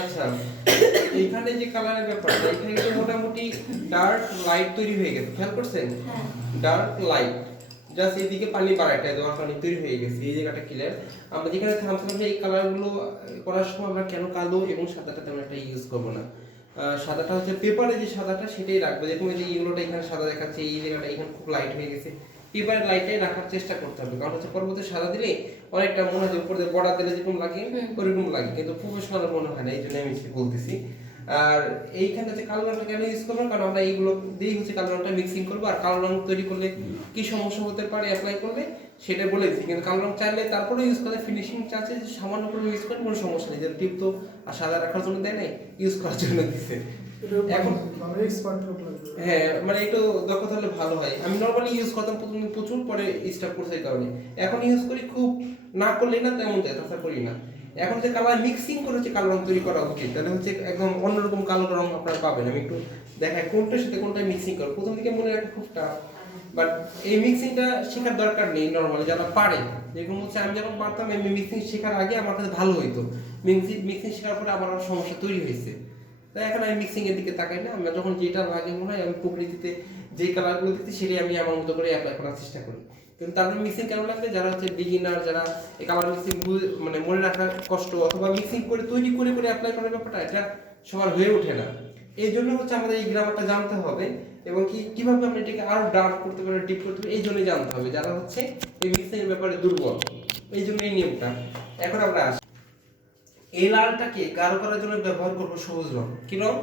আচ্ছা, এইখানে যে কালারের ব্যাপারটা, এখানে তো মোটামুটি ডার্ক লাইট তৈরি হয়ে গেছে, খেয়াল করছেন? ডার্ক লাইট জাস্ট এইদিকে পানি বাড়াটা দেওয়ার পানি তৈরি হয়ে গেছে, এই জায়গাটা ক্লিয়ার। আমরা যেখানে থামছিলাম যে এই কালারগুলো করার সময় আমরা কেন কালো এবং সাদাটা তেমন একটা ইউজ করবো না। সাদাটা হচ্ছে পেপারে যে সাদাটা সেটাই রাখবো, যেরকম এই যে ইউলোটা এখানে সাদা দেখাচ্ছে, এই জায়গাটা এখানে খুব লাইট হয়ে গেছে, পেপারের লাইটটাই রাখার চেষ্টা করতে হবে। কারণ হচ্ছে পরবর্তী সাদা দিলে অনেকটা মনে হয় উপর দিয়ে বর্ডার দিলে যেরকম লাগে ওইরকম লাগে, কিন্তু প্রফেশনাল মনে হয় না, এই জন্য আমি বলতেছি। আর এইখানে যে কালো রংটা কেন ইউজ করবো, কারণ আমরা এইগুলো দিয়েই হচ্ছে কালো রংটা মিক্সিং করবো। আর কালো রং তৈরি করলে কি সমস্যা হতে পারে অ্যাপ্লাই করলে সেটা বলে দিচ্ছি, কিন্তু কালো রং চাইলে তারপরে ইউজ করলে ফিনিশিং চাচ্ছে যে সামান্য করে ইউজ করেন, কোনো সমস্যা নেই। যে টিপ তো আর সাদা রাখার জন্য দেয় নাই, ইউজ করার জন্য দিচ্ছে। এখন হ্যাঁ, মানে একটু দক্ষতা হলে ভালো হয়। আমি নর্মালি ইউজ করতাম প্রচুর, পরে স্টপ করছে এই কারণে। এখন ইউজ করি খুব, না করলেই না তেমন যায়, তাছাড়া করি না। এখন যে কালার মিক্সিং করে হচ্ছে কালো রং তৈরি করা উচিত, তাহলে হচ্ছে একদম অন্যরকম কালো রং আপনারা পাবেন। আমি একটু দেখাই কোনটার সাথে কোনটা মিক্সিং করবো, প্রথম দিকে মনে রাখা খুব টাফ, বাট এই মিক্সিংটা শেখার দরকার নেই নর্মালি যারা পারে। যেরকম হচ্ছে আমি যখন পারতাম আমি মিক্সিং শেখার আগে আমার কাছে ভালো হইতো, মিক্সিং শেখার পরে আমার সমস্যা তৈরি হয়েছে। তাই এখন আমি মিক্সিং এর দিকে তাকাই না, আমরা যখন যেটা লাগে মনে হয় আমি প্রকৃতিতে যে কালারগুলো দিচ্ছি সেটাই আমি আমার মতো করে অ্যাপ্লাই করার চেষ্টা করি। কিন্তু তারপরে মিক্সিং কেন লাগবে, যারা হচ্ছে বিগিনার, যারা এই কালার মিক্সিং মানে মনে রাখা কষ্ট, অথবা মিক্সিং করে তৈরি করে করে অ্যাপ্লাই করার ব্যাপারটা এটা সবার হয়ে ওঠে না। এই জন্য হচ্ছে আমাদের এই গ্রামারটা জানতে হবে, এবং কিভাবে আমরা এটাকে আরো ডার্ক করতে পারি, ডিপ করতে পারি, এই জন্যই জানতে হবে যারা হচ্ছে এই মিক্সিং এর ব্যাপারে দুর্বল। এই জন্য এই নিয়মটা। এখন আমরা আসি, এই লালটাকে গাঢ় করার জন্য ব্যবহার করব সবুজ রং। কি রং?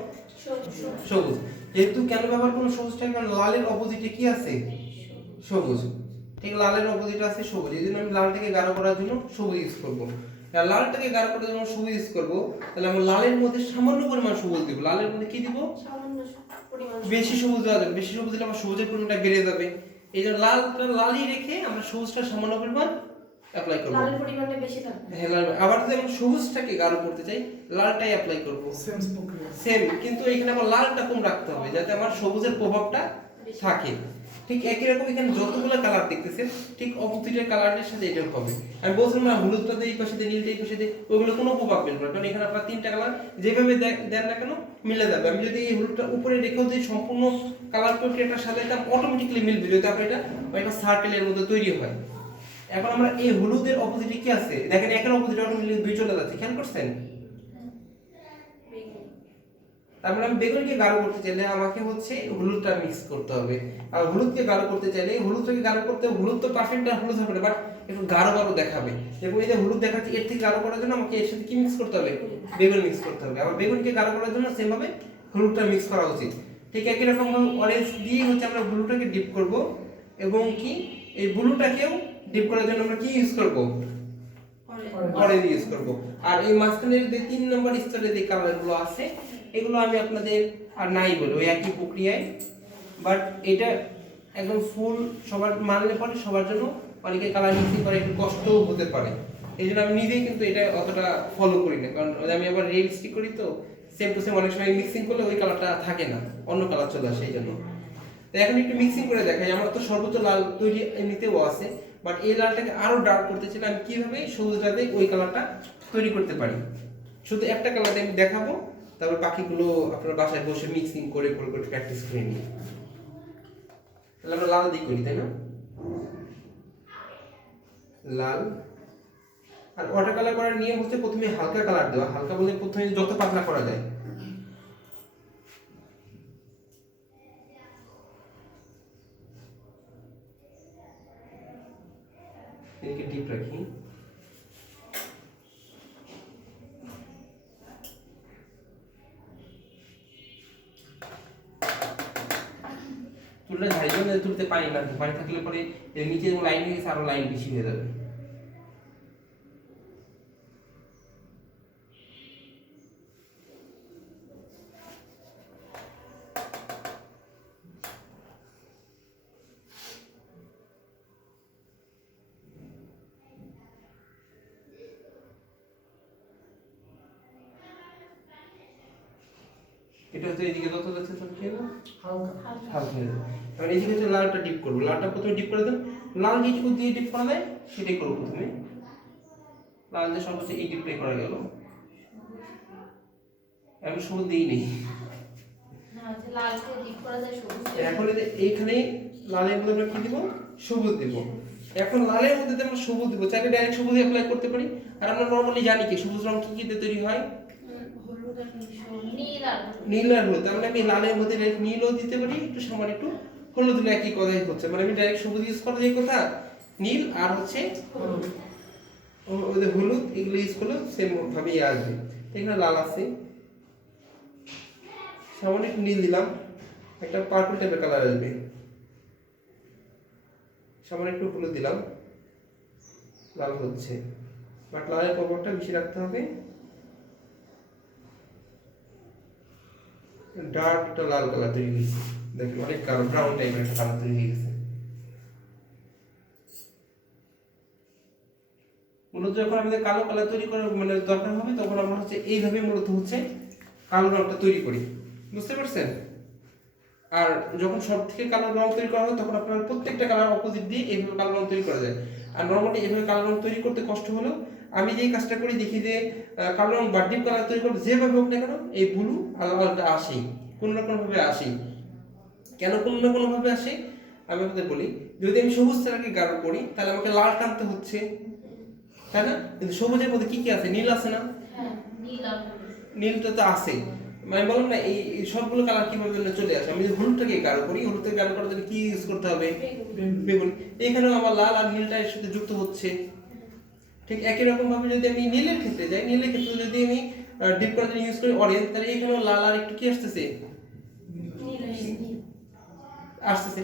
সবুজ। যেহেতু কেন ব্যবহার করব সবুজটা, কারণ লালের অপোজিটে কি আছে? সবুজ। ঠিক, লালের অপোজিট আছে সবুজ, এই জন্য আমি লালটাকে গাঢ় করার জন্য সবুজ ইউজ করব। আর লালটাকে গাঢ় করার জন্য সবুজ ইউজ করব, তাহলে আমরা লালের মধ্যে সামান্য পরিমাণ সবুজ দিব। লালের মধ্যে কি দিব? সামান্য পরিমাণ। বেশি সবুজ দেওয়া যাবে, বেশি সবুজ দিলে আমার সবুজের পরিমাণটা বেড়ে যাবে। এই জন্য লালটা লালই রেখে আমরা সবুজটা সামান্য পরিমাণ অ্যাপ্লাই করব। লালের পরিমাণটা বেশি থাকবে। হ্যাঁ, লাল। আবার যদি আমি সবুজটাকে গাঢ় করতে চাই, লালটাই অ্যাপ্লাই করব। সেম, কিন্তু এখানে আমার লালটা কম রাখতে হবে যাতে আমার সবুজের প্রভাবটা থাকে। ঠিক একই রকম এখানে যতগুলো কালার দেখতেছেন, ঠিক অপোজিটের কালারের সাথে এটা হবে। আমি বলছিলাম না হলুদটা দিয়ে এই পাশে দিয়ে, নীলটা এই পাশে দিয়ে, ওগুলো কোনো প্রভাব ফেলবে না, কারণ এখানে আপনার তিনটা কালার যেভাবে দেন না কেন মিলে যাবে। আমি যদি এই হলুদটা উপরে রেখেও যদি সম্পূর্ণ কালার প্রক্রিয়াটা সাজাইতাম, অটোমেটিক্যালি মিলবে, যদি আপনার এটা একটা সার্কেলের মধ্যে তৈরি হয়। এখন আমরা এই হলুদের অপোজিটে কি আছে দেখেন, একের অপোজিটে অটোমেটিক্যালি দুই চলে যাচ্ছে, খেয়াল করছেন? তারপরে আমি বেগুনকে গাঢ় করতে চাইলে আমাকে হচ্ছে হলুদটা মিক্স করতে হবে। আর হলুদকে গাঢ় করতে চাইলে হলুদটাকে গাঢ় করতে, হলুদ তো পারফেক্ট হলুদ হবে না, বাট একটু গাঢ় গাঢ় দেখাবে। যেমন এই যে হলুদ দেখাচ্ছে, এর থেকে গাঢ় করার জন্য আমাকে এর সাথে কি মিক্স করতে হবে? বেগুন মিক্স করতে হবে। আবার বেগুনকে গাঢ় করার জন্য সেম ভাবে হলুদটা মিক্স করা উচিত। ঠিক একই রকম ভাবে অরেঞ্জ দিয়ে হচ্ছে আমরা ব্লুটাকে ডিপ করব, এবং কি এই ব্লুটাকেও ডিপ করার জন্য আমরা কি ইউজ করব? অরেঞ্জ ইউজ করব। আর এই মাঝখানের যে 3 নম্বর স্তরে যে কালারগুলো আছে এগুলো আমি আপনাদের আর নাই বলি, ওই একই প্রক্রিয়ায়, বাট এটা একদম ফুল সবার মানলে পরে সবার জন্য অনেকে কালার মিক্সিং করে একটু কষ্টও হতে পারে। এই জন্য আমি নিজেই কিন্তু এটা অতটা ফলো করি না, কারণ আমি আবার রিয়েলিস্টিক করি, তো সেম টু সেম অনেক সময় মিক্সিং করলে ওই কালারটা থাকে না, অন্য কালার চলে আসে। এই জন্য তো এখন একটু মিক্সিং করে দেখাই। আমার তো সর্বোচ্চ লাল তৈরি এমনিতেও আছে, বাট এই লালটাকে আরো ডার্ক করতে চাইলে আমি কিভাবে সবুজটাতে ওই কালারটা তৈরি করতে পারি, শুধু একটা কালারে আমি দেখাবো, তারপর বাকিগুলো আপনার বাসায় বসে মিক্সিং করে করে করে প্র্যাকটিস করে নিই। তাহলে আমরা লাল দিয়ে করি, তাই না? লাল। আর ওয়াটার কালার করার নিয়ম হচ্ছে প্রথমে হালকা কালার দেওয়া, হালকা বলতে প্রথমে যত পাতলা করা যায়। এটাকে ডিপ রাখি। তুললে ঝাড়িয়ে না, তুলতে পানি না, পানি থাকলে পরে নিচে লাইন হয়ে গেছে, আরো লাইন বেশি হয়ে যাবে। এটা হচ্ছে এইদিকে যত যাচ্ছে তত কি হবে? হালকা হালকা হয়ে যাবে। কারণ এইদিকে হচ্ছে লালটা ডিপ করবো, লালটা প্রথমে ডিপ করে দেন। লাল যেটুকু দিয়ে ডিপ করা যায় সেটাই করবো প্রথমে। লাল দিয়ে সর্বোচ্চ এই ডিপটাই করা গেল। আমি সবুজ দিই নেই। এখন এইখানে লালের মধ্যে আমরা কি দিব, সবুজ দিব। এখন লালের মধ্যে আমরা সবুজ দিব, চাইলে ডাইরেক্ট সবুজ অ্যাপ্লাই করতে পারি। আর আমরা নরমালি জানি কি সবুজ রং কি দিয়ে তৈরি হয়, নীল আর হলুদ। তার মানে আমি লালের মধ্যে ডাইরেক্ট নীলও দিতে পারি, একটু সামান্য একটু হলুদ দিলে একই কথাই হচ্ছে। মানে আমি ডাইরেক্ট সবুজ ইউজ করা যায় কথা, নীল আর হচ্ছে হলুদ এগুলো ইউজ করলে সেম ভাবে আসবে। এখানে লাল আছে, সামান্য একটু নীল দিলাম, একটা পার্পল টাইপের কালার আসবে। সামান্য একটু হলুদ দিলাম, লাল হচ্ছে। বাট লালের প্রভাবটা বেশি রাখতে হবে, ডার্ক একটা লাল কালার তৈরি হয়েছে। দেখেন অনেক কালো ব্রাউন টাইপের একটা কালার তৈরি হয়ে গেছে। মূলত যখন আমাদের কালো কালার তৈরি করার মানে দরকার হবে, তখন আমরা হচ্ছে এইভাবে মূলত হচ্ছে কালো রংটা তৈরি করি, বুঝতে পারছেন? আর যখন সব থেকে কালো রং তৈরি করা হয়, তখন আপনার প্রত্যেকটা কালার অপোজিট দিয়ে এইভাবে কালো রং তৈরি করা যায়। আর নর্মালি এইভাবে কালো রং তৈরি করতে কষ্ট হলেও আমি যেই কাজটা করি, দেখি যে কালো রং বা ডিপ কালার তৈরি করতে যেভাবে হোক না কেন এই ব্লু আর লালটা আসেই, কোনো না কোনোভাবে আসেই। কেন কোনো না কোনোভাবে আসে আমি আপনাদের বলি। যদি আমি সবুজ ছাড়াকে গাঢ় করি, তাহলে আমাকে লাল টানতে হচ্ছে, তাই না? কিন্তু সবুজের মধ্যে কি কি আছে, নীল আছে না? নীলটা তো আছে। মানে বললাম না এই সবগুলো কালার কিভাবে চলে আসে। আমি যদি হলুদটাকে গাঢ় করি, হলুদটাকে গাঢ় করার জন্য কি ইউজ করতে হবে, বেগুন। এখানেও আমার লাল আর নীলটা এর সাথে যুক্ত হচ্ছে। ঠিক একই রকম ভাবে যদি আমি নীলের ক্ষেত্রে যাই, নীলের ক্ষেত্রে যদি আমি ডিপ করার জন্য ইউজ করি অরেঞ্জ, তাহলে এখানেও লাল আর একটু কি আসতেছে, আসতেছে।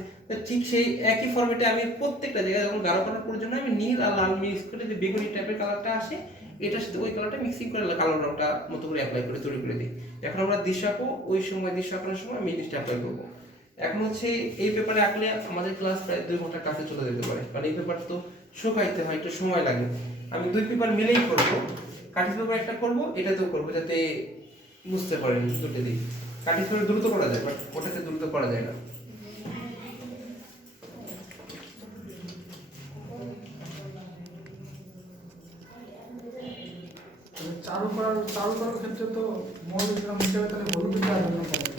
ঠিক সেই একই ফরম্যাটে আমি প্রত্যেকটা জায়গায় যখন গাঢ় করার প্রয়োজন আমি নীল আর লাল মিক্স করে যে বেগুনি টাইপের কালারটা আসে, এটার সাথে ওই কালারটা মিক্সিং করে কালো রংটা মতো করে অ্যাপ্লাই করে তৈরি করে দিই। এখন আমরা দৃশ্য আঁকবো, ওই সময় দৃশ্য আঁকানোর সময় আমি এই জিনিসটা অ্যাপ্লাই করবো। এখন হচ্ছে এই পেপারে আঁকলে আমাদের ক্লাস প্রায় 2 ঘন্টার কাছে চলে যেতে পারে, কারণ এই পেপার তো শুকাইতে হয়, একটু সময় লাগে। আমি 2 পেপার মিলেই করবো, কাঠি পেপার একটা করবো, এটাতেও করবো, যাতে বুঝতে পারেন দুটো দিক। কাঠি পেপার দ্রুত করা যায়, বাট ওটাতে দ্রুত করা যায় না। চারু করার ক্ষেত্রে তো মৌলিক রং হিসেবে তাহলে হলুদটা প্রাধান্য পাবে।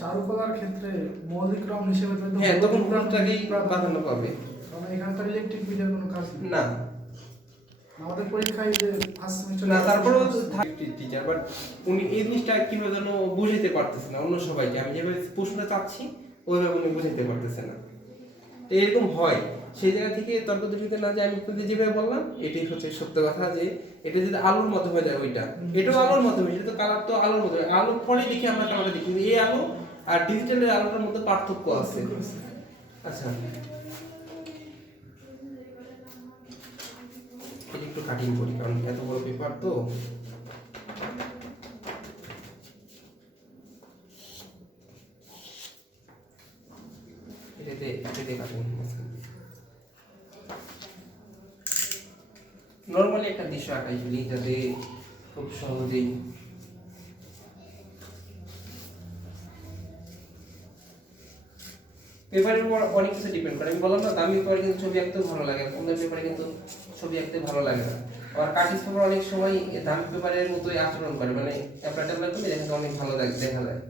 চারুকলার ক্ষেত্রে মৌলিক রং হিসেবে তাহলে হ্যাঁ, তখন হলুদটাকেই প্রাধান্য পাবে, কারণ এখানে তো ইলেকট্রিক বিলের কোনো কাজ নেই। না আমাদের পরীক্ষায় যে ফার্স্ট সেমিস্টার না, তারপরেও টিচার, বাট উনি এই জিনিসটা কিভাবে যেন বুঝাইতে পারতেছে না অন্য সবাইকে। আমি যেভাবে প্রশ্নটা চাচ্ছি ওইভাবে উনি বুঝাইতে পারতেছে না। তো এরকম হয়, সেই জায়গা থেকে তর্ক দূষিত না, যে আমি আপনাদের যেভাবে বললাম এটাই হচ্ছে সত্য কথা, যে এটা যদি আলোর মতো হয়ে যায়, ওইটা এটাও আলোর মতো, এটা তো কালার তো আলোর মতো, আলো পরে দেখি আমরা কালারটা দেখি, এই আলো আর ডিজিটালের আলোটার মধ্যে পার্থক্য আছে। আচ্ছা, এটা একটু কাটিং করি, কারণ এত বড় পেপার তো। এটাতে কাটিং নরমালি একটা দৃশ্য আঁকাই ফেলি, যাতে খুব সহজেই পেপারের উপর অনেক কিছু ডিপেন্ড করে। আমি বললাম না, দামি পেপারে কিন্তু ছবি আঁকতেও ভালো লাগে, কম দামি পেপারে কিন্তু ছবি আঁকতে ভালো লাগে না। আবার কার্টিজ পেপার অনেক সময় দামি পেপারের মতোই আচরণ করে, মানে অ্যাপ্লাই ট্যাপ্লাই করলে দেখা যায় অনেক ভালো দেখা যায়।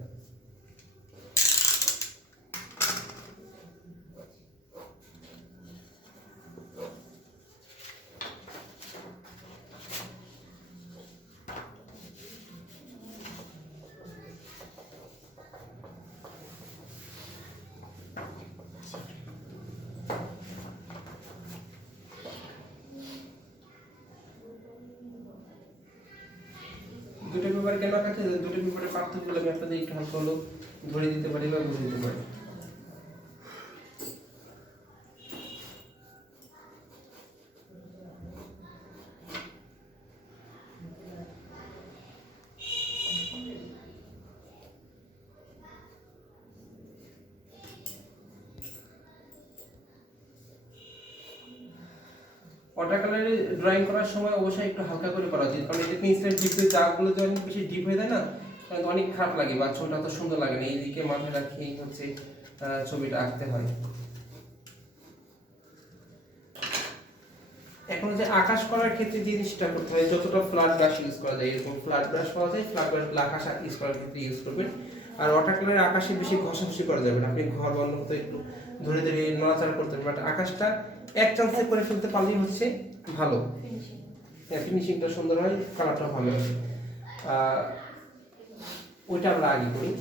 দুটো পেপার কেন কাছে, দুটো পেপারের পার্থক্যগুলো আমি আপনাদের একটু হালকা হলো ধরে দিতে পারি বা বুঝে দিতে পারি। ওয়াটার কালারে ড্রয়িং করার সময় অবশ্যই একটু হালকা করে করা উচিত, কারণ এই যে পেন্সিলের ডিপ দিয়ে দাগগুলো যদি অনেক বেশি ডিপ হয়ে যায় না, তাহলে অনেক খারাপ লাগে বা ছবিটা অত সুন্দর লাগে না। এইদিকে মাথায় রাখেই হচ্ছে ছবিটা আঁকতে হয়। এখন যে আকাশ করার ক্ষেত্রে যে জিনিসটা করতে হয়, যতটা ফ্ল্যাট ব্রাশ ইউজ করা যায়, এরকম ফ্ল্যাট ব্রাশ পাওয়া যায়, ফ্ল্যাট ব্রাশ আকাশ ইউজ করার ক্ষেত্রে ইউজ করবেন। আর ওয়াটার কালারে আকাশে বেশি ঘষাঘষি করা যাবে না, আপনি ঘর বন্ধ করতে একটু ধরে ধরে নড়াচড়া করতে পারবেন, বাট আকাশটা এক চান্সে করে ফেলতে পারলেই হচ্ছে ভালো, ফিনিশিংটা সুন্দর হয়, কালারটা ভালো হয়। ওইটা আমরা আগে করি।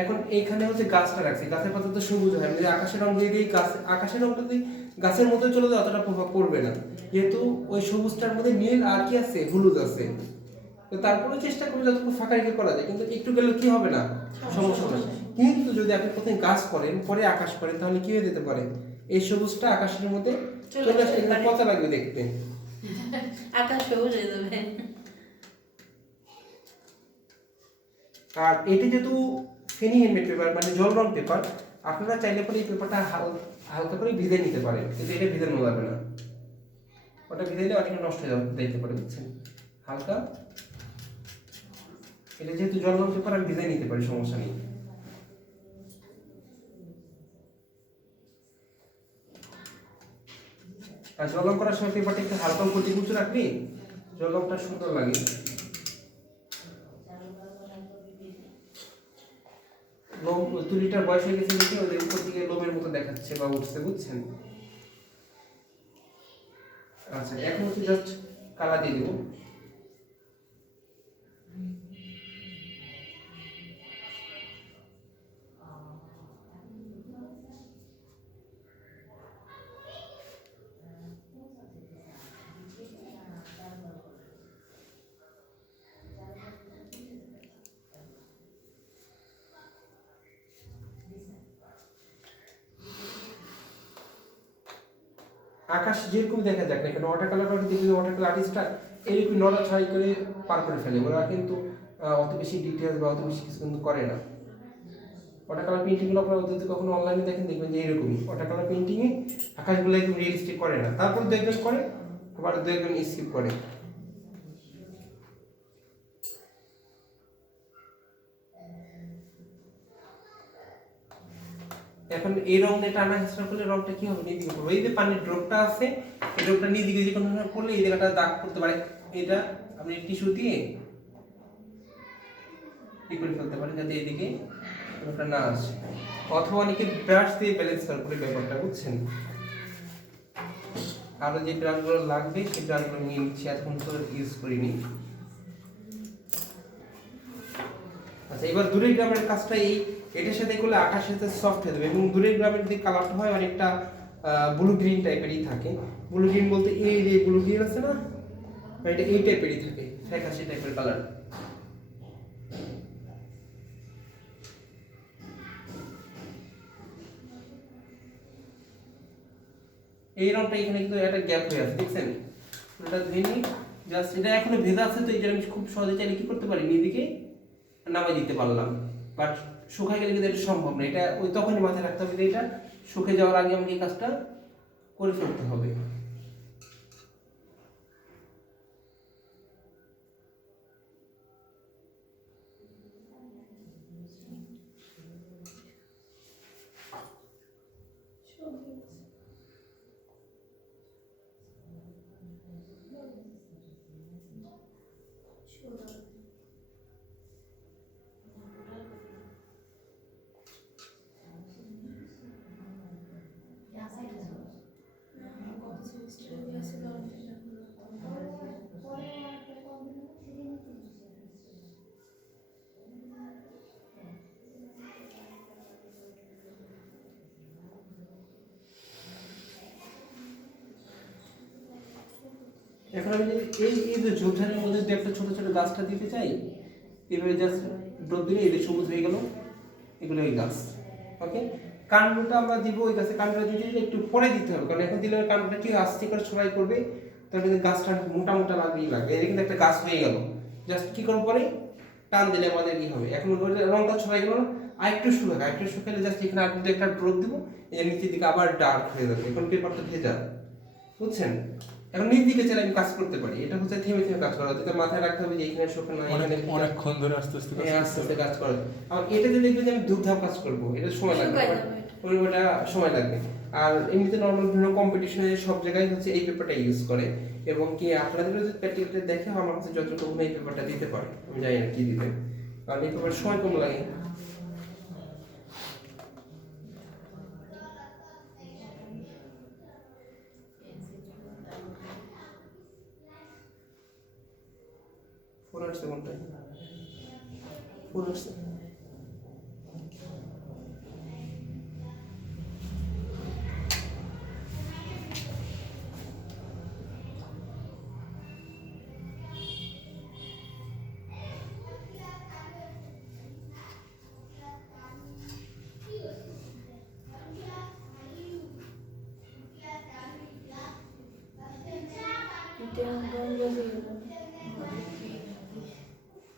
এখন এইখানে হচ্ছে গাছটা রাখছি, গাছের পাতা তো সবুজ হয়, যদি আকাশের রং দিয়ে দিই, আকাশের রংটা যদি গাছের মধ্যে চলে যায় অতটা প্রভাব পড়বে না, যেহেতু ওই সবুজটার মধ্যে নীল আর কি আছে, হলুদ আছে। তো তারপরে চেষ্টা করবো যতটুকু ফাঁকা রেখে করা যায়, কিন্তু একটু গেলে কি হবে না, সমস্যা হবে। কিন্তু যদি আপনি প্রথমে গাছ করেন পরে আকাশ করেন, তাহলে কি হয়ে যেতে পারে, এই সবুজটা আকাশের মধ্যে চলে আসলে পচা লাগবে দেখতে, আকাশ সবুজ হয়ে যাবে। আর এটি যেহেতু ফেনি হ্যান্ডমেড পেপার মানে জল রং পেপার, আপনারা চাইলে পরে এই পেপারটা হালকা করে ভিজে নিতে পারেন, কিন্তু এটা ভিজানো যাবে না, ওটা ভিজাইলে অনেক নষ্ট হয়ে যেতে পারে, বুঝছেন। হালকা এটা যেহেতু জল রং পেপার, আমি ভিজাই নিতে পারি, সমস্যা নেই। আর জল রং করার সময় পেপারটা একটু হালকা কুচি কুচি রাখবি, জল রংটা সুন্দর লাগে। লোম 2 লিটার বয়স হয়ে গেছে দেখে ওদের উপর দিকে লোমের মতো দেখাচ্ছে বা উঠছে, বুঝছেন। আচ্ছা, এখন হচ্ছে জাস্ট কালার দিয়ে দেবো। আকাশ যেরকম দেখা যাক না কেন, ওয়াটার কালার দেখবি, ওয়াটার কালার আর্টিস্টটা এরকম নড়া ছড়াই করে পার করে ফেলে, ওরা কিন্তু অত বেশি ডিটেলস বা অত বেশি কিছু কিন্তু করে না। ওয়াটার কালার পেন্টিংগুলো আপনারা যদি কখনো অনলাইনে দেখেন, দেখবেন যে এরকমই ওয়াটার কালার পেন্টিংয়ে আকাশগুলো একদম রিয়েলিস্টিক করে না, তারপর দেখবেন করে, আবার দেখবেন স্কিপ করে। এখন এই রংটা টানা হেঁচড়া করলে রংটা কি হবে, নিদিকে পড়বে। এই যে পানির ড্রপটা আছে, এই ড্রপটা নিদিকে যে কোনো করলে এই জায়গাটা দাগ করতে পারে, এটা আপনি টিস্যু দিয়ে কি করে ফেলতে পারেন যাতে এইদিকে ড্রপটা না আসে, অথবা অনেকে ব্রাশ দিয়ে ব্যালেন্স করে ব্যাপারটা, বুঝছেন। আরো যে ব্রাশগুলো লাগবে সেই ব্রাশগুলো নিয়ে নিচ্ছি, এখন তো ইউজ করিনি। আচ্ছা, এবার দূরের গ্রামের কাজটা এটার সাথে করলে আকাশের সাথে সফট হয়ে যাবে, এবং দূরের গ্রামের যে কালারটা হয় অনেকটা ব্লু গ্রিন টাইপেরই থাকে। ব্লু গ্রিন বলতে এই যে ব্লু গ্রিন আছে না, এটা এই টাইপেরই থাকে, ফ্যাকাশে টাইপের কালার। এই রংটা এখানে কিন্তু একটা গ্যাপ হয়ে আছে, দেখছেন। এটা ধুয়ে জাস্ট, এটা এখনো ভেজা আছে, তো এটা আমি খুব সহজে চাইলে কি করতে পারি, নিদিকে নামাই দিতে পারলাম, বাট শুকাই গেলে কিন্তু এটা সম্ভব না, এটা ওই তখনই মাথায় রাখতে হবে যে এটা শুকে যাওয়ার আগে আমাকে এই কাজটা করে ফেলতে হবে। এখন আমি যদি এই যে ঝোপঝাড়ের মধ্যে যদি একটা ছোট ছোট গাছটা দিতে চাই, এভাবে জাস্ট ড্রপ দিলে এই যে সবুজ হয়ে গেল, এগুলো এই গাছ। ওকে, কাণ্ডটা আমরা দিব, ওই গাছে কাণ্ডটা দিতে একটু পরে দিতে হবে, কারণ এখন দিলে ওই কাণ্ডটা কি আস্তে করে সবাই করবে, তাহলে গাছটা মোটা মোটা লাগবেই লাগবে। এটা কিন্তু একটা গাছ হয়ে গেল, জাস্ট কি করবো পরে টান দিলে আমাদের কি হবে, এখন রংটা ছড়াই গেল, আর একটু শুকাবে, একটু শুকালে জাস্ট এখানে আর একটা ড্রপ দিব, এই নিচের দিকে আবার ডার্ক হয়ে যাবে, এখন পেপারটা ভেজা, বুঝছেন। এখন নিজ দিকে চাইলে আমি কাজ করতে পারি, এটা হচ্ছে থেমে থেমে কাজ করা, যেটা মাথায় রাখতে হবে যে এখানে শুকানো না, এখানে অনেকক্ষণ ধরে আস্তে আস্তে কাজ করা। আর এটাতে দেখবেন যে আমি 2 ধাপ কাজ করব, এটা সময় লাগবে, ওটা সময় লাগবে। আর এমনিতে নর্মাল বিভিন্ন কম্পিটিশনে সব জায়গায় হচ্ছে এই পেপারটা ইউজ করে এবং কি আপনাদের যদি প্র্যাকটিক্যালটা দেখে আমার কাছে যতটুকু এই পেপারটা দিতে পারে আমি জানি না কি দিবেন কারণ এই পেপার সময় কম লাগে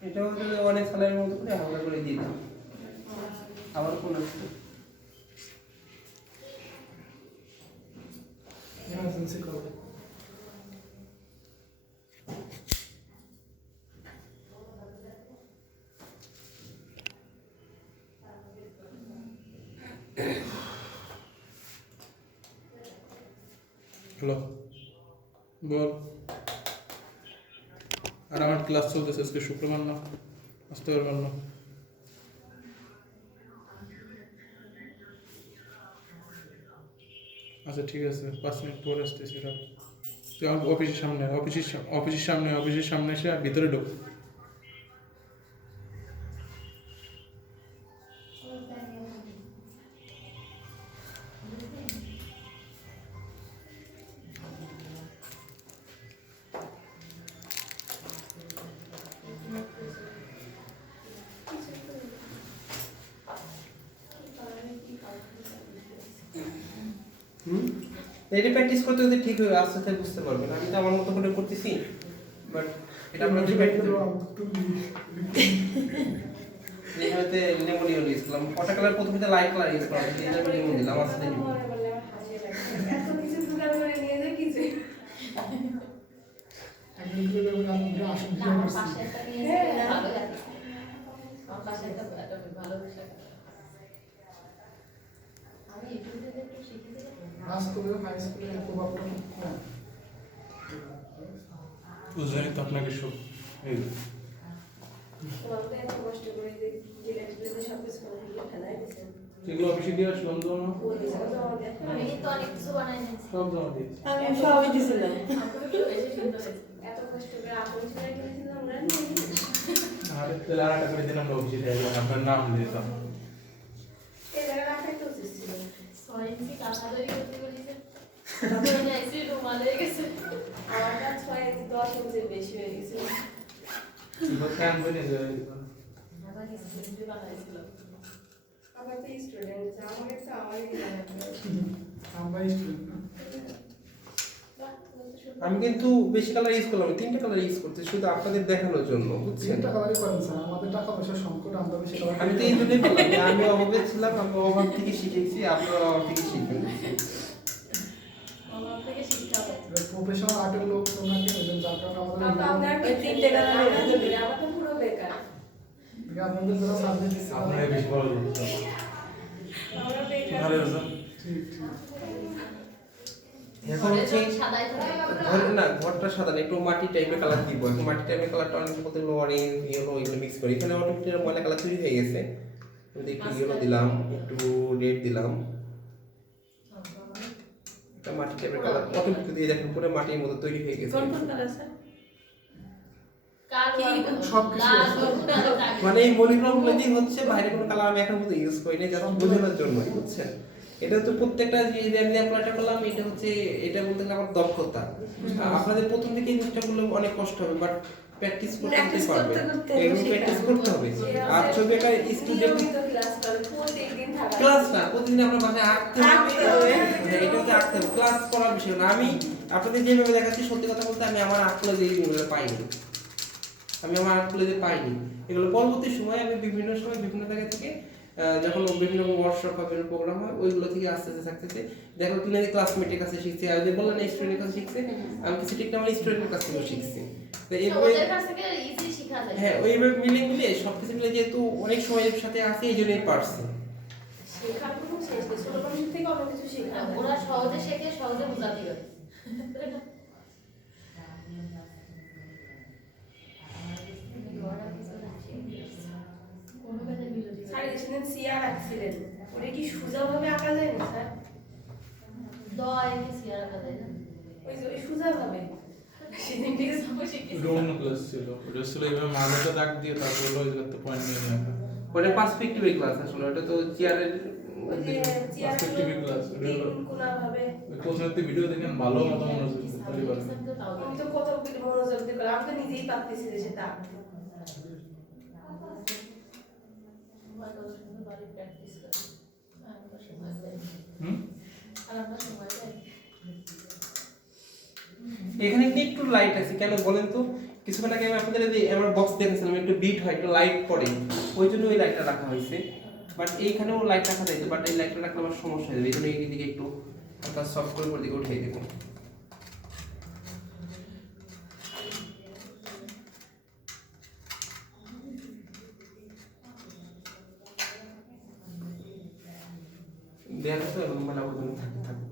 এটা হচ্ছে অনেক সালের মতো করে হালকা করে দিয়ে দাও আবার কোন আছে ইমার্জেন্সি কল হ্যালো বল আর আমার ক্লাস চলতেছে আজকে শুক্রবার না আসতে পারবেন না আচ্ছা ঠিক আছে 5 মিনিট পরে আসতেছি তুই আমার অফিসের সামনে এসে ভিতরে ঢোক এটা প্র্যাকটিস করতে যদি ঠিক হয়ে আস্তে আস্তে বুঝতে পারবেন আমি তো আমার মতো করে করতেছি বাট এটা আমরা এইভাবে লেমন ইউজ করলাম ওয়াটার কালার প্রথমে লাইট কালার ইউজ করলাম এই জন্য লেমন দিলাম আস্তে এত কিছু জোগাড় করে নিয়ে যায় কিছু একদিন করে আমরা আসুন দিয়ে আমার করছি পাশে একটা নিয়ে এসে ভালো লাগে আমার পাশে একটা ভালো বিষয় আমি ইউটিউবে একটু শিখে দিলাম রাস্তায় হাই স্কুলে প্রভাবটা খুব কম বুঝলেন তো আপনাকে সব এই তোমাকে এত কষ্ট করে যে ডিলেক্টরে সব কিছু করে দিয়ে ফেলাই দিয়েছে এগুলো অফিসে দিয়ে আসলাম তো না বলেছে তো আমাদের আমি কিন্তু অনেক কিছু বানাই নিয়েছি সব জমা দিয়েছি আমি সবই দিয়েছিলাম বেশি সুন্দর হয়েছে এত কষ্ট করে আপন ছেলে কিনেছিলাম আমরা নিয়ে আর তাহলে আর টাকা দিলাম অফিসে দিয়ে আপনার নাম দিয়েছিলাম এই জায়গা রাখাই তো উচিত ছিল 6 ইঞ্চি কাঁথা তৈরি করতে বলেছে তারপরে যাইছি রুমাল হয়ে গেছে আমার কাছে 6 10 ইঞ্চি বেশি হয়ে গেছিল কেন বলে আবার স্কুলে বানাইছিল আমার তো স্টুডেন্ট আমাকে তো আমারই জানা আমরা স্টুডেন্ট না আমি কিন্তু বেশি কালার ইউজ করলাম তিনটা কালার ইউজ করতে শুধু আপনাদের দেখানোর জন্য বুঝছেন তিনটা কালারই করেন স্যার আমাদের টাকা পয়সার সংকট আমরা বেশি কালার আমি তো এই জন্যই বললাম যে আমি অভাবে ছিলাম আমি অভাব থেকে শিখেছি আপনারা অভাব থেকে শিখবেন আমার থেকে শিখতে হবে প্রফেশনাল আর্টের লোক ওনাকে নেবেন যার কারণে বাবা আমাদের আপনার তিনটে কালার আমার তো পুরো বেকার আপনাদের যারা সাবজেক্ট দিচ্ছে আপনারা বেশি ভালো লাগছে আমরা বেকার ভালো হয়েছে ঠিক ঠিক এখন হচ্ছে সাদাই থাকে ঘরের না ঘরটা সাদা না একটু মাটি টাইপের কালার দিব একটু মাটি টাইপের কালারটা অনেক বলতে অরেঞ্জ ইয়েলো এগুলো মিক্স করি এখানে অনেকটা ময়লা কালার তৈরি হয়ে গেছে আমি একটু ইয়েলো দিলাম একটু রেড দিলাম একটা মাটি টাইপের কালার অটোমেটিক দিয়ে দেখেন পুরো মাটির মতো তৈরি হয়ে গেছে কোন কোন কালার স্যার সবকিছু আছে। মানে এই মলিগ্রামগুলো দিয়ে হচ্ছে বাইরে কোনো কালার আমি এখন পর্যন্ত ইউজ করি না জাস্ট বোঝানোর জন্য বুঝছেন এটা তো প্রত্যেকটা যে আমি অ্যাপ্লাইটা করলাম এটা হচ্ছে এটা বলতে গেলে আমার দক্ষতা আপনাদের প্রথম থেকে এই জিনিসটা করলে অনেক কষ্ট হবে বাট প্র্যাকটিস করতে পারবে এগুলো প্র্যাকটিস করতে হবে আর ছবি একটা স্টুডেন্ট ক্লাস করে প্রতিদিন থাকা ক্লাস না প্রতিদিন আপনার বাসায় আঁকতে হবে এটা হচ্ছে আঁকতে হবে ক্লাস করার বিষয় না আমি আপনাদের যেভাবে দেখাচ্ছি সত্যি কথা বলতে আমি আমার আর্ট কলেজে এইগুলো পাইনি আমি আমার আর্ট কলেজে পাইনি এগুলো পরবর্তী সময় আমি বিভিন্ন সময় বিভিন্ন জায়গা থেকে যখন বিভিন্ন ওয়ার্কশপ বা বিভিন্ন প্রোগ্রাম হয় ওইগুলো থেকে আস্তে আস্তে থাকতেছে দেখো তুমি ক্লাসমেটের কাছে শিখছি আর যে বললেন স্টুডেন্টের কাছে শিখছে আমি কিছু ঠিক আমার স্টুডেন্টের কাছ থেকে শিখছি তো এইভাবে ওদের কাছ থেকে ইজি শেখা যায় হ্যাঁ ওইভাবে মিলে মিলে সবকিছু মিলে যেহেতু অনেক সময়ের সাথে আছে এই জন্যই পারছি শেখার কোনো শেষ নেই, ছোট মানুষের থেকে অনেক কিছু শেখা যায়। ওরা সহজে শেখে, সহজে বোঝাতে পারে। কোনো কাজে বিরতি স্যার সেদিন চেয়ার আঁকছিলেন, ওটা কি সোজাভাবে আঁকা যায় না স্যার? দয় কি সিয়ারা কাজে না? ওই যে ওই সোজাভাবে সেদিন ঠিক আছে ওটা অন্য ক্লাস ছিল, ওটা ছিল এইভাবে মাঝাটা দাগ দিয়ে তারপর হলো ওই জায়গাতে পয়েন্ট নিয়ে নিয়ে আসা। ওটা পার্সপেক্টিভের ক্লাস আসলে, ওটা তো চেয়ারের ওই যে চেয়ারগুলো Perspective class, ওটা হলো- তিন কোণাভাবে। ওই কোথাও ভিডিও দেখেন ভালো মতো মনোযোগ দিতে পারে। আমি তো কত মনোযোগ দিয়ে করলাম, আমি তো নিজেই পারতেছি যে সেটা আঁকতে। প্র্যাকটিস করে আর আমরা সময় পাই। হুম? আর আমরা সময় পাই। এখানে একটু লাইট আছে কেন বলেন তো? কিছুক্ষণ আগে আমি আপনাদের আমার বক্স দেখেছিলাম একটু বিট হয়, একটু লাইট পড়ে, ওই জন্য ওই লাইটটা রাখা হয়েছে। বাট এইখানেও লাইট রাখা যায়, বাট এই লাইটটা রাখলে আমার সমস্যা হয়ে যাবে, এই জন্য এই দিকে একটু হালকা সফট করে উপর দিকে উঠিয়ে দেবো। দেয়ালে তো মেলা পর্যন্ত থাকে থাকবো।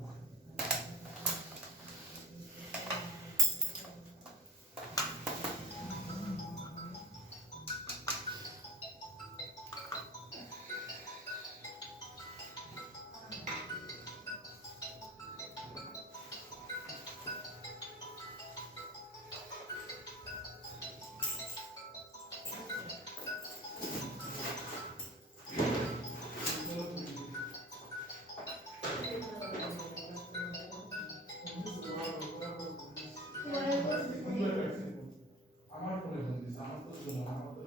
আমার ফোনে ফোন দিছে, আমার তো শুনো, আমার তো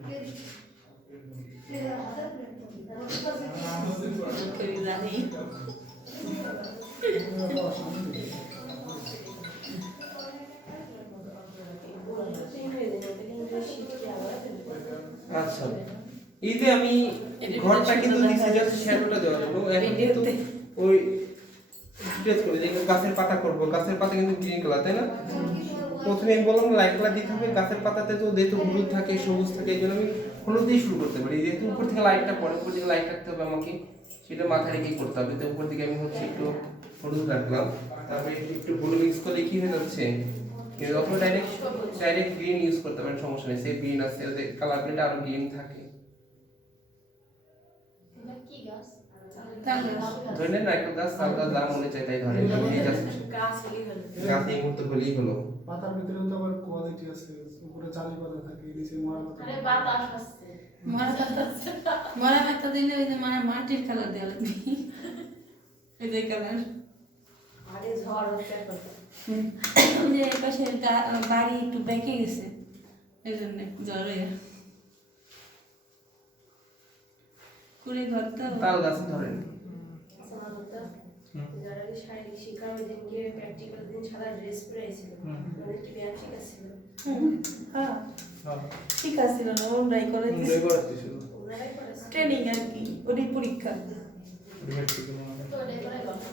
আচ্ছা, এই যে আমি ঘরটা কিন্তু নিচে জাস্ট শ্যাডোটা দেওয়ার জন্য, এখন কিন্তু ওই ডিটেলস করে যে গাছের পাতা করব, গাছের পাতা কিন্তু গ্রিন কালার, তাই না? প্রথমে আমি বললাম লাইট কালার দিতে হবে, গাছের পাতাতে তো যেহেতু হলুদ থাকে সবুজ থাকে, এই জন্য আমি হলুদ দিয়ে শুরু করতে পারি। যেহেতু উপর থেকে লাইটটা পড়ে, উপর থেকে লাইট রাখতে হবে আমাকে, সেটা মাথায় রেখেই করতে হবে। তো উপর দিকে আমি হচ্ছে একটু হলুদ রাখলাম, তারপরে একটু হলুদ মিক্স করলে কি হয়ে যাচ্ছে, কিন্তু যখন ডাইরেক্ট গ্রিন ইউজ করতে পারেন, সমস্যা নেই। সেই গ্রিন আছে, ওদের কালার প্লেটে আরো গ্রিন থাকে। এটা কি গাছ? ধরে নেন একটা গাছ, তাল গাছ যা মনে চাই তাই ধরেন, এই গাছ গাছ হলেই হলো। গাছ এই মুহূর্তে হলেই হলো। পাতার ভিতরেও তো আবার কোয়ালিটি আছে, উপরে চালি পাতা থাকে, নিচে মরা পাতা আরে থাকে। বাতাস আসছে। মরা পাতা দিলে ওই যে মাটির কালার দেওয়া লাগবে, ওই যে কালার। আরে ঝড় হচ্ছে এখন। ওই যে পাশে বাড়ি একটু বেঁকে গেছে, এই জন্য জ্বর হয়ে কুড়ি ঘর তো। তাল গাছ ধরেন, যারা শারীরিক শিক্ষা ওই দিনকে প্র্যাকটিক্যাল দিন সাদা ড্রেস পরে এসেছিল, ওদের কি ব্যায়াম শিখাচ্ছিল? হ্যাঁ হ্যাঁ ঠিক আছে, ওরাই করে মুন্ডাই করাতে ছিল ওনারাই করেছে। ট্রেনিং আর কি, ওরই পরীক্ষা। তো এটাই করে গল্প।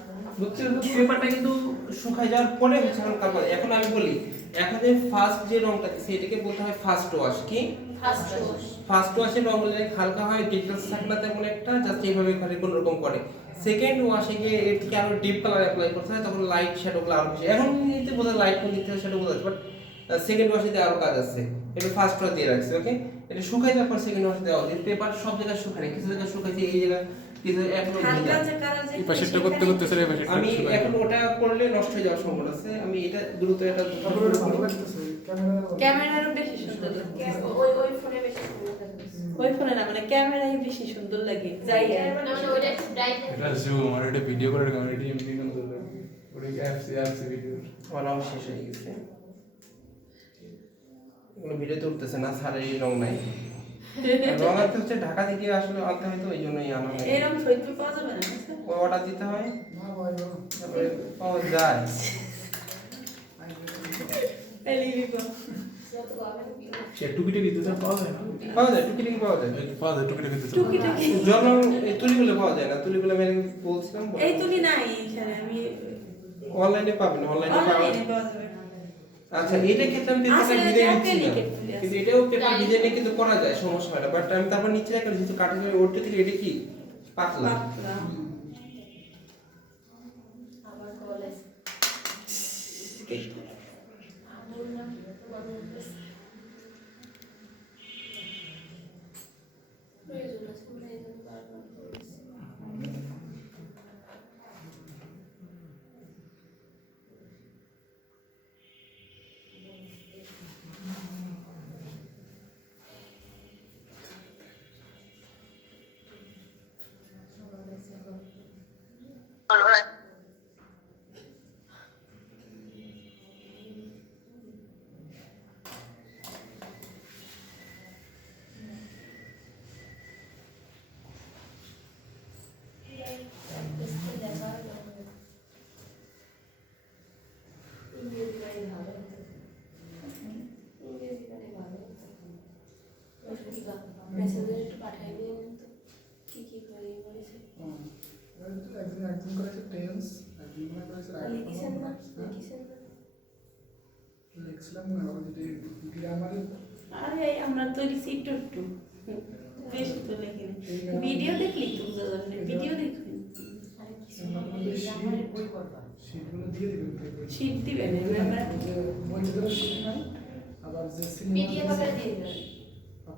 বুঝছেন তো? পেপারটা কিন্তু শুকায় যাওয়ার পরে হচ্ছে হালকা করে। এখন আমি বলি, এখন যে ফার্স্ট যে রংটা দিচ্ছে এটাকে বলতে হয় ফার্স্ট ওয়াশ। কি ফার্স্ট ওয়াশ। ফার্স্ট ওয়াশের রং হলে হালকা হয়, ডিটেলস থাকে না তেমন একটা, জাস্ট এইভাবে করে কোন রকম করে। সেকেন্ড ওয়াশে গিয়ে এর থেকে আরো ডিপ কালার অ্যাপ্লাই করতে হয়, তখন লাইট শ্যাডোগুলো আরো বেশি। এখন নিতে বোঝা লাইট কোন নিতে হয় শ্যাডো বোঝা, বাট সেকেন্ড ওয়াশে দিয়ে আরো কাজ আছে। এটা ফার্স্ট ওয়াশ দিয়ে রাখছে, ওকে? এটা শুকায় যাওয়ার পর সেকেন্ড ওয়াশ দেওয়া উচিত। পেপার সব জায়গায় শুকায়, কিছু জায়গায় শুকাইছে, এই জায়গা কিছু এখনো হালকা ভিজা। যে কালার যে এই পাশেরটা করতে করতে স্যার এই পাশেরটা আমি শুকায় এখন গেল। ওটা করলে নষ্ট হয়ে যাওয়ার সম্ভাবনা আছে, আমি এটা দ্রুত এটা তারপরে ওটা ভালো লাগতেছে, ক্যামেরা ক্যামেরারও বেশি সুন্দর লাগে। ওই ওই ফোনে বেশি সুন্দর লাগে। ওই ফোনে না, মানে ক্যামেরাই বেশি সুন্দর লাগে। যাই আর মানে ওইটা একটু ব্রাইট এটা জুম আর এটা ভিডিও করার ক্যামেরা এমনি সুন্দর লাগে। ওটা অ্যাপস ভিডিও। রং শেষ হয়ে গেছে, এগুলো ভিডিওতে উঠতেছে না, সারের রং নাই। রং আনতে হচ্ছে ঢাকা থেকে আসলে আনতে হয়, তো এই জন্যই আনা হয়। এরকম সৈত্র পাওয়া যাবে না স্যার? ওই অর্ডার দিতে হয়, না ভাই তারপরে পাওয়া যায়। পেলি দিব। সে টুকিটাকি তো স্যার পাওয়া যায় না? পাওয়া যায়, টুকি পাওয়া যায়। এই পাওয়া যায় টুকিটাকি তো। টুকিটাকি জল এই তুলিগুলো পাওয়া যায় না, তুলিগুলো আমি বলছিলাম। এই তুলি নাই এখানে, আমি অনলাইনে পাবেন, অনলাইনে পাওয়া অনলাইনে পাওয়া যাবে। আচ্ছা, এটা ক্ষেত্রে আমি পেপারটা আসলে ডিজাইন এটা নিচ্ছি না, acrylic তুলি আছে। কিন্তু এটাও পেপার ডিজাইনে কিন্তু করা যায়, সমস্যা হয় না। বাট আমি তারপর নিচে রাখলে যেহেতু কাটিং ওটা থেকে এটা কি পাতলা, পাতলা। কেটে আবুল নাম তোমার বলতেছে প্রয়োজন আছে আমরা এই জন্য বারবার বলছি ইংরেজি গাড়ি ভালো হতো ইংরেজি গাড়ি ভালো হতো মেসেঞ্জার একটু পাঠাই দিয়ে তো কি কি করে বলেছে একজন করেছে টেন্স, একজন মনে করেছে লিখেছেন না লিখেছেন না লিখছিলাম না যদি গ্রামারে আরে আমরা তো লিখছি একটু একটু বেশি তো লিখিনি ভিডিও দেখলি তো বোঝা যাবে না ভিডিও দেখবেন আরে কিছু আমার বই করবা শীটগুলো দিয়ে দিবেন শীট দিবেন আমরা যে বইতে ধরে শীট নাই আবার যে পিডিএফ আকারে দিয়ে দেবেন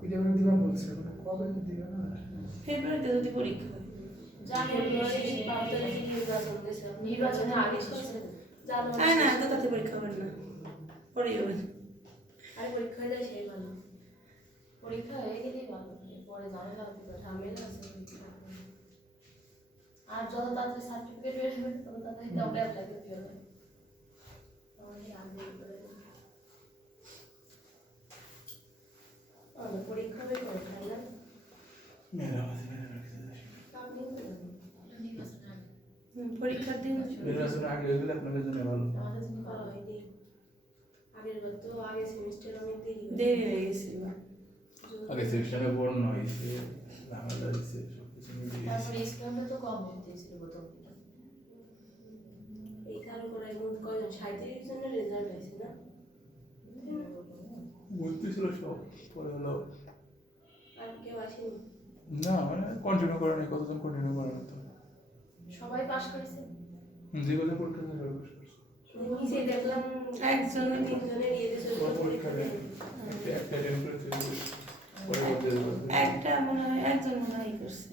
পিডিএফ দিবেন বলছে ওটা কবে দিবেন না ফেব্রুয়ারিতে যদি পরীক্ষা হয় জানুয়ারি 5 তারিখে নির্বাচন দিয়েছে নির্বাচনে আগে করছে জানুয়ারি না তো তাতে পরীক্ষা হবে না পরে হবে আরে পরীক্ষা হয়ে যায় সেই ভালো পরীক্ষা হয়ে গেলেই ভালো পরে ঝামেলা হবে ঝামেলা আছে আর যত তাড়াতাড়ি সার্টিফিকেট বের হবে তত তাড়াতাড়ি জবে অ্যাপ্লাই করতে হবে আমাদের আগে করে আমাদের পরীক্ষা হবে করে তাই না মেরা আপনি পরীক্ষার দিন নির্বাচন আগে হয়ে গেলে আপনাদের জন্য ভালো। আমাদের জন্য ভালো হয়নি আগের বার তো আগে সেমিস্টার অনেক দেরি হয়ে গেছিল আগে সেকশনে পড়ানো হয়েছে, ঝামেলা হয়েছে, সবকিছু মিলিয়ে তারপরে ইসলামটা তো কম হতেছিল প্রথম এই কারো করে এখন কয়জন 37 জনের রেজাল্ট হয়েছে না বলতেছিল সব, পরে হলো আর কেউ আসেনি না মানে কন্টিনিউ করে নাই, কতজন কন্টিনিউ করে না তো সবাই পাস করেছে যেগুলো পরীক্ষা দিয়ে সবাই পাস করছে। নিচে দেখলাম একজন তিনজনের ইয়েতে চলে সব পরীক্ষা দেয় একটা অ্যাটেন্ড করেছে, পরে বলতে হবে। একটা মনে হয় একজন মনে হয় করছে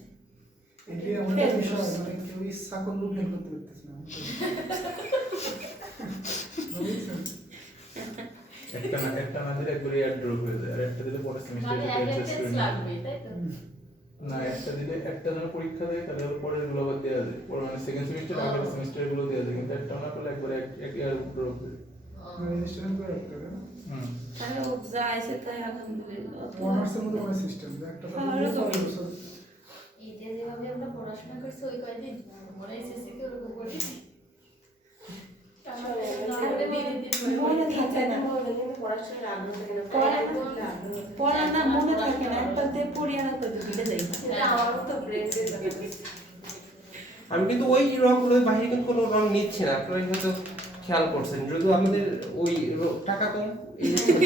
এটি আমাদের বিষয় মানে কেউ ইচ্ছা করলেও ফেল করতে পারতেছে না বুঝছেন? একটা না দিলে একবারে এয়ার ড্রপ হয়ে যায়, আর একটা দিলে পরে সেমিস্টারে মানে একটা টেস্ট লাগবে তাই তো না একটা দিলে একটা যেন পরীক্ষা দেয় তাহলে হলো পরের গুলো আবার দেওয়া যায়, পরে মানে সেকেন্ড সেমিস্টার আগের সেমিস্টার গুলো দেওয়া যায়, কিন্তু একটা না করলে একবারে এক ইয়ার ড্রপ হয়ে যায়। রেজিস্ট্রেশন করে রাখতে হবে না তাহলে ও যা আছে তাই আলহামদুলিল্লাহ অনার্সের মতো কোনো সিস্টেম একটা সাবজেক্ট এইটা যেভাবে আমরা পড়াশোনা করছি ওই কয়দিন মনে এসেছে কি ওরকম করি মনে থাকে না পড়াশোনার আগ্রহ থাকে না পড়া না মনে থাকে না একটা দিয়ে পড়ি আর একটা ভুলে যাই আমারও তো ব্রেন আমি কিন্তু ওই রংগুলোর বাইরে কিন্তু কোনো রং নিচ্ছি না, আপনারা হয়তো খেয়াল করছেন, যদিও আমাদের ওই টাকা কম এই জন্য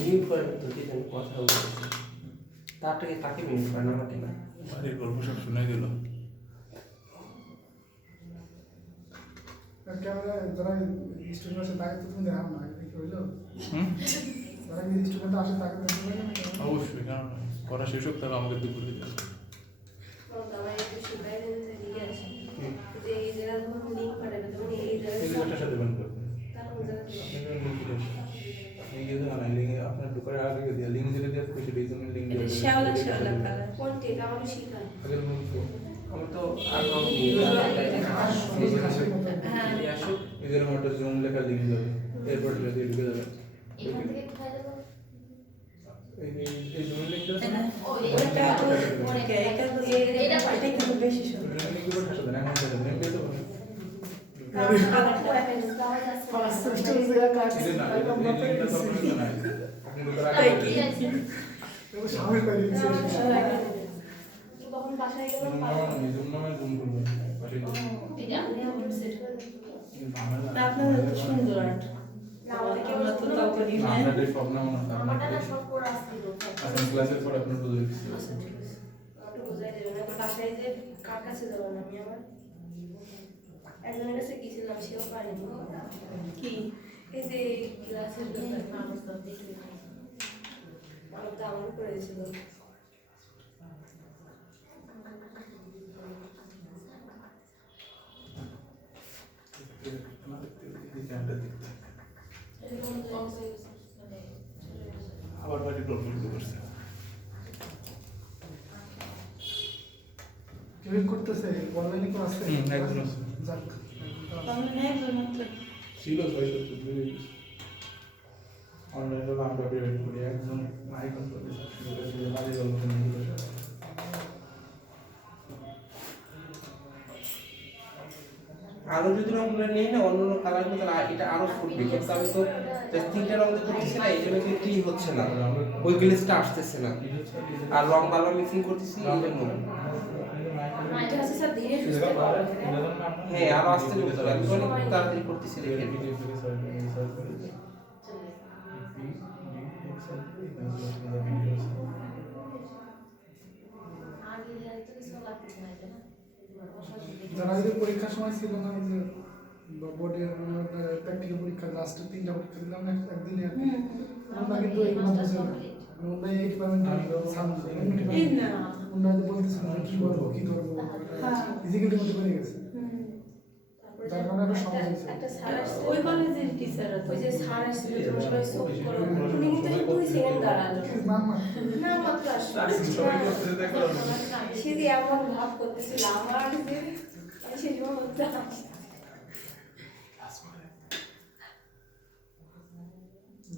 মিউট করে তো দিবেন, কথা বলছি তাকে মিউট করে না, আমাকে না। বাড়ির গল্প সব শুনে দিল। ক্যামেরা যারা স্টুডেন্ট আছে তাকে তো তুমি দেখাও না, এটা কি হইলো? যারা স্টুডেন্ট আসে তাকে দেখতে লাগে না কেন? অবশ্যই, কারণ পড়া শেষ হোক তাহলে আমাকে দুপুর দিতে হবে। যে এই জায়গায় যখন লিঙ্ক পাঠাবে তখন এই এই জায়গায় জায়গাটার সাথে বন্ধ করবেন। তার মধ্যে লিঙ্ক দিয়ে না, লিঙ্ক আপনার ঢোকার আগে দিয়ে লিঙ্ক যেটা দিয়ে খুশি এই জন্য লিঙ্ক দিয়ে শ্যাওলা শ্যাওলা কালার কোন ঠিক আমাকে শিখান আগের বলতো আমি তো আর রং নিয়ে আসুক এদের মধ্যে জুম লেখা লিঙ্ক যাবে, এরপর দিয়ে ঢুকে যাবে। এখান থেকে কোথায় যাবো এই জুম লিঙ্কটা আছে না, ও এটা পরে এটা কিন্তু বেশি সুন্দর লিঙ্ক করে ঠাসা দেন, এখন যাবে লিঙ্ক দিয়ে দেবো। ফার্স্ট সেমিস্টার জায়গা কাজ এই যে না, এই লিঙ্কটা তো আপনার নাই, আপনি ঢোকার আগে তবে স্বামীর বাড়ি গেছে। তখন বাসায় গেলাম নিজম নামে জুম করবেন পাশে এটা আপনি আমার সেট করে তা আপনাদের তো সুন্দর আর্ট আমরা তো তাও করি না আপনাদের স্বপ্ন মনে হয় আমারটা না সব করে আসছিল আসেন ক্লাসের পর আপনার বুঝে দিচ্ছি আচ্ছা ঠিক আছে একটু বুঝাই দেবেন আমার বাসায় যে কার কাছে যাবেন আমি আমার একজনের কাছে গিয়েছিলাম সেও পারেনি কি এই যে ক্লাসের ব্যাপারে মানুষ তো দেখি আমার তো আমার করে দিয়েছিল আবার বাড়ি গল্প করছে কেউ করতেছে অনলাইনে কেউ আছে একজন আছে যাক আমরা একজন মাত্র ছিল হয়তো অনলাইনে আমরা প্রাইভেট করি একজন আইকন করে বাড়ি গল্প আরো যদি রঙগুলো নেই না অন্য অন্য কালার গুলো তাহলে এটা আরো ফুটবে, কিন্তু আমি তো জাস্ট তিনটা রং তো করতেছি না, এই জন্য কিন্তু কি হচ্ছে না, ওই গ্লেজটা আসতেছে না, আর রং ভালো মিক্সিং করতেছি এই জন্য। এটা হচ্ছে স্যার ধীরে সুস্থে করা হ্যাঁ আরো আসতে করতে হবে, আমি তো অনেক তাড়াতাড়ি করতেছি দেখেন। আগে তো কিছু লাগতেছে না এটা না যারা যে পরীক্ষার সময় ছিল না যে বোর্ডের প্র্যাকটিক্যাল পরীক্ষা লাস্টের 3টা পরীক্ষা দিলাম না একদিনে আর কি আমরা কিন্তু এই মাত্র ছিল আমরা এই ডিপার্টমেন্টে সামনে এই না আমরা বলতেছিল যে কি করবো ফিজিক্যালি মধ্যে পড়ে গেছে যার কারণে একটা সমস্যা হয়েছে একটা স্যার আসছে ওই কলেজের টিচার ওই যে স্যার আসছিল তোমার সবাই চোখ করো উনি কিন্তু 2 সেকেন্ড দাঁড়ালো না মাত্র সে যে এমন ভাব করতেছিল আমার যে আমি সেই সময় মধ্যে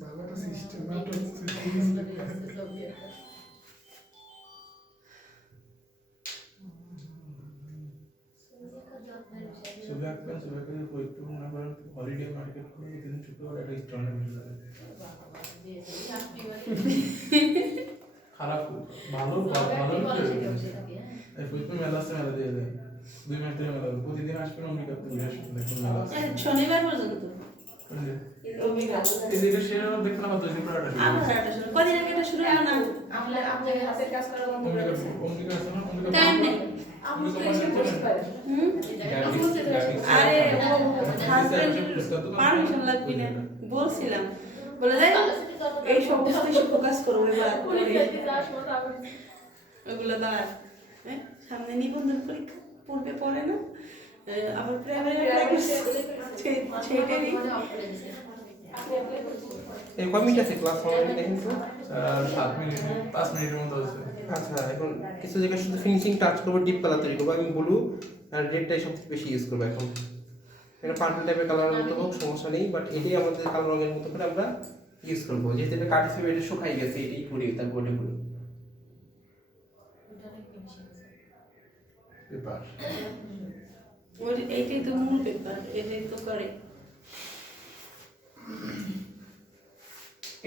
ভালো একটা সিস্টেম না তো একটু মনে করেন হলিডে মার্কেট করে দিন শুক্রবার একটা স্টর্নে মিলে যাবে খারাপ ভালো ভালো এই ফুটবল মেলা আছে মেলা দিয়ে দেয় 2 মিনিট ধরে মেলা প্রতিদিন আসবেন অম্বিকা তুলে আসবেন দেখুন মেলা আছে শনিবার পর্যন্ত এই যে সেটা দেখলাম তো এই পুরোটা আবার একটা শুরু কদিন আগে এটা শুরু হলো না আপনার আপনার হাতের কাজ করা বন্ধ করে দিয়েছে অম্বিকা আছে না অম্বিকা টাইম নেই আপনি তো এসে বসতে পারেন আরে ও হাজবেন্ড পারমিশন লাগবে না বলছিলাম বলে যাই এই সব কিছু ফোকাস করো এবার ওগুলো দাঁড়ায় হ্যাঁ সামনে নিবন্ধন পরীক্ষা পড়বে পড়ে না আবার প্রাইভেট সেইটারই এই কয় মিনিট আছে ক্লাস অলরেডি দেখেন তো? 7 মিনিট 5 মিনিটের মতো আছে আচ্ছা এখন কিছু জায়গায় শুধু ফিনিশিং টাচ করবো, ডিপ কালার তৈরি করবো, আমি ব্লু আর রেডটাই সবথেকে বেশি ইউজ করবো এখন। এটা পার্পল টাইপের কালারের মতো হোক সমস্যা নেই, বাট এটাই আমাদের কালো রঙের মতো করে আমরা ইউজ করবো, যেহেতু এটা কাটি ফেবে এটা শুকাই গেছে, এটাই করি তারপর ওটা করি। পেপার ওর এইটাই তো মূল পেপার এটাই তো করে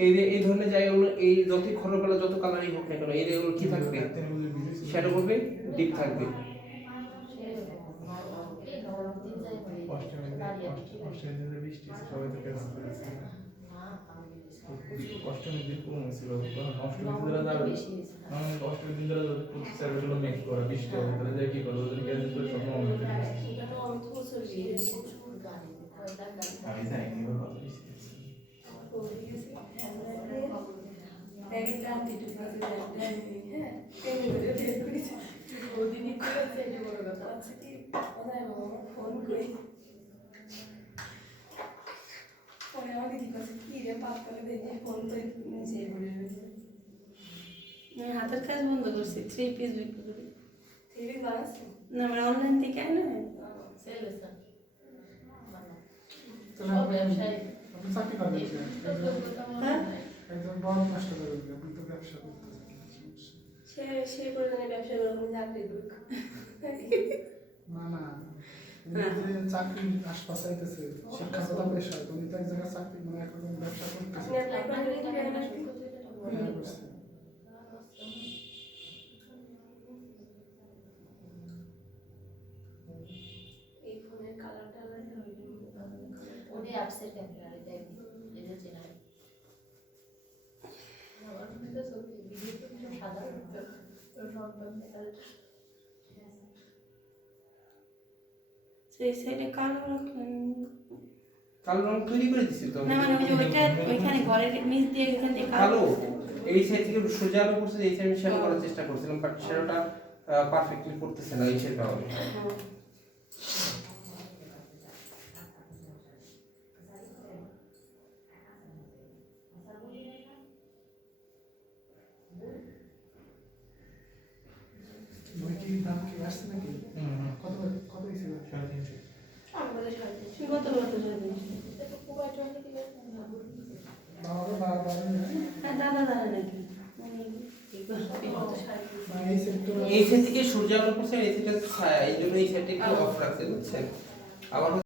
এই যে এই ধরনের জায়গাগুলো এই যতই খরবেলা যত কালারই হোক না কেন এই জায়গাগুলো কি থাকবে, শ্যাডো করবে, ডিপ থাকবে। অস্ট্রেলিয়াতে বৃষ্টি সবাই তো ক্যান্সেল করেছে অস্ট্রেলিয়ার দিন পুরো ছিল অস্ট্রেলিয়া যাবে অস্ট্রেলিয়া দিন যারা স্যারগুলো মেক করা বৃষ্টি হবে তাহলে যাই কি করবো ওদের ক্যান্সেল করে সব মনে হতে এটা তো আমি তো বছর দিয়েছি আমি যাইনি বা কত বৃষ্টি একটা অ্যাটিটিউড আছে হ্যাঁ তেমনি করে বের করেছি ওদিনই করেছে এটা বড় কথা আছে কি কোথায় বাবা ফোন করি পরে আমাকে জিজ্ঞাসা কি রে পাস করে দেখি ফোন তো নিচে পড়ে রয়েছে হাতের কাজ বন্ধ করছি 3 পিস বিক্রি করি থ্রি বানাচ্ছে না আমরা অনলাইন থেকে আই না সেল স্যার ব্যবসায়ী আপনি চাকরি করেন হ্যাঁ একজন বড় নষ্ট করে আপনি তো ব্যবসা করতেছেন সে সেই পরিমাণে ব্যবসা করে আমি চাকরি করুক না না যে চাকরির আশপাশ আইতেছে শিক্ষাগত পেশা তুমি তো এক জায়গায় চাকরি মানে একরকম ব্যবসা করতেছে আপনি অ্যাপ্লাই করে কি ওটি অ্যাপসের ক্যামেরা এটা এই যে চেনা আমার মধ্যে ছবি ভিডিও তো কিছু সাধারণ তো সন্তান দেখা যাচ্ছে সেই সাইডে কালো রাখলেন কালো রং তৈরি করে দিছি তো না মানে ওই যে ওইটা ওইখানে ঘরের নিচ দিয়ে এখান থেকে কালো এই সাইড থেকে সোজা আলো করছে এই সাইড শ্যাডো করার চেষ্টা করছিলাম বাট শ্যাডোটা পারফেক্টলি করতেছে না এই সাইড কারণে বই কি দাম কি আসছে নাকি কত কত হয়েছিল 350 আমাদের সাথে কত কত যাবে এটা পুরো ট্রেনে দিলে বাবা হ্যাঁ দাদা দাদা নাকি এই সেক্টর এই সাইড থেকে সূর্য আলো করছে এই সাইডটা ছায়া এই জন্য এই সাইডটা একটু অফ রাখছে বুঝছেন আবার